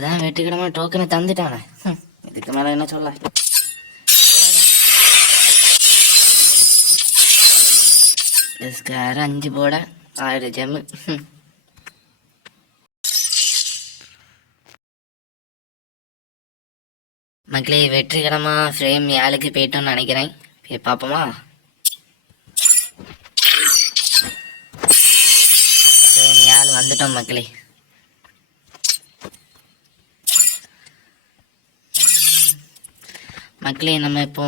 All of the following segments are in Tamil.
அதான் வெற்றிக்கிழமை டோக்கனை தந்துட்டானே. இதுக்கு மேல என்ன சொல்ல. ஸ்கேர் 5 போட 1000 ஜெம்மு. மக்களே வெற்றிகரமா ஃப்ரேம் 7க்கு போயிட்டோம்னு நினைக்கிறேன். போய் பார்ப்போமா? ஃப்ரேம் 7 வந்துட்டோம் மக்களே. மக்களே நம்ம இப்போ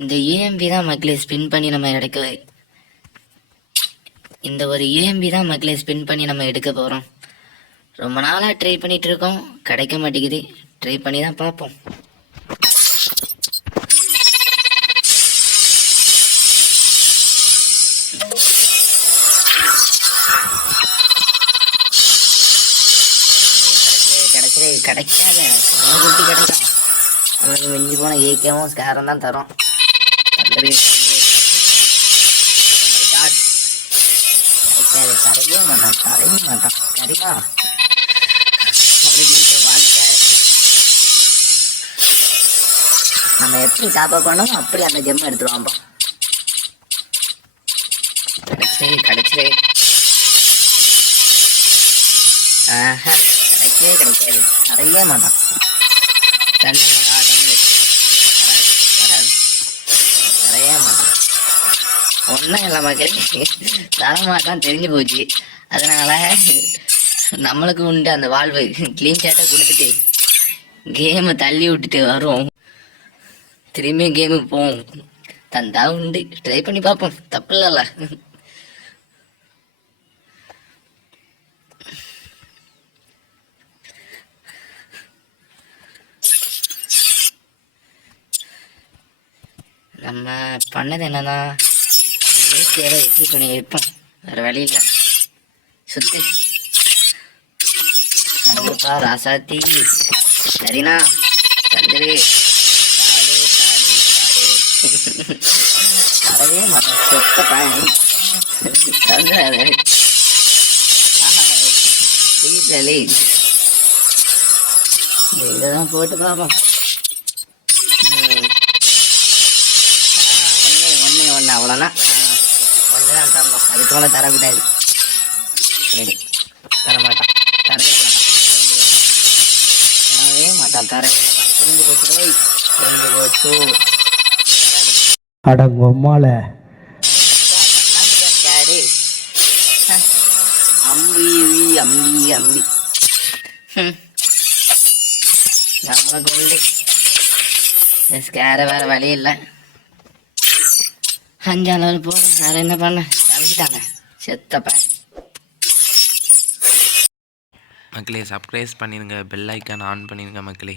இந்த ஏஎம்பி தான் மக்களே ஸ்பின் பண்ணி நம்ம எடுக்க, இந்த ஒரு ஏஎம்பி தான் மக்களே ஸ்பின் பண்ணி நம்ம எடுக்க போகிறோம். ரொம்ப நாளாக ட்ரை பண்ணிட்டு இருக்கோம், கிடைக்க மாட்டேங்குது. ட்ரை பண்ணி தான் பார்ப்போம். கிடைக்காத குட்டி கிடைக்கும். நம்மளுக்கு மிஞ்சி போன ஏகேவும் ஸ்கேரும் தான் தரும். தரவே மாட்டான் சரியா? வாழ்க்கை நம்ம எப்படி டாப் பண்ணோம் அப்படி அந்த ஜெம் எடுத்துருவான்பா. கிடைச்சே கிடைக்காது. தரையே மாட்டான். தரையே மாட்டான். ஒன்றும் இல்லை மக்களே, தரமாட்டான் தெரிஞ்சு போச்சு. அதனால நம்மளுக்கு உண்டு அந்த வாழ்வு. கிளீன் சாட்டை கொடுத்துட்டு கேமை தள்ளி விட்டுட்டு வரும், திரும்பியும் கேமுக்கு போவோம். தந்தா உண்டு, ட்ரை பண்ணி பார்ப்போம், தப்பு இல்லைல்ல. நம்ம பண்ணது என்னன்னா ஏசியால வெற்றி பண்ணி வைப்போம், வேற வழி இல்லை. சுத்தி கண்டிப்பா ராசாத்தி சரிண்ணா தந்துரு. தரவே மாட்டேன் சொத்த பயன் தந்துடாது. இதான் போட்டு பார்ப்போம். ஒன்று அவ்வளோதான். ஒன்று தான் தரணும், அதுக்கு மேலே தரக்கூடாது. சரி தரவே மாட்டான். புரிஞ்சு போச்சு. அடங்கொம்மால அம்பி நம்மளுக்கு உண்டு ஸ்கேர, வேற வழி இல்லை. 5 லெவல் போடும், வேற என்ன பண்ண தம்பிட்டாங்க செத்தப்ப. மக்களே சப்ஸ்கிரைப் பண்ணிடுங்க, பெல் ஐக்கான் ஆன் பண்ணிடுங்க மக்களே.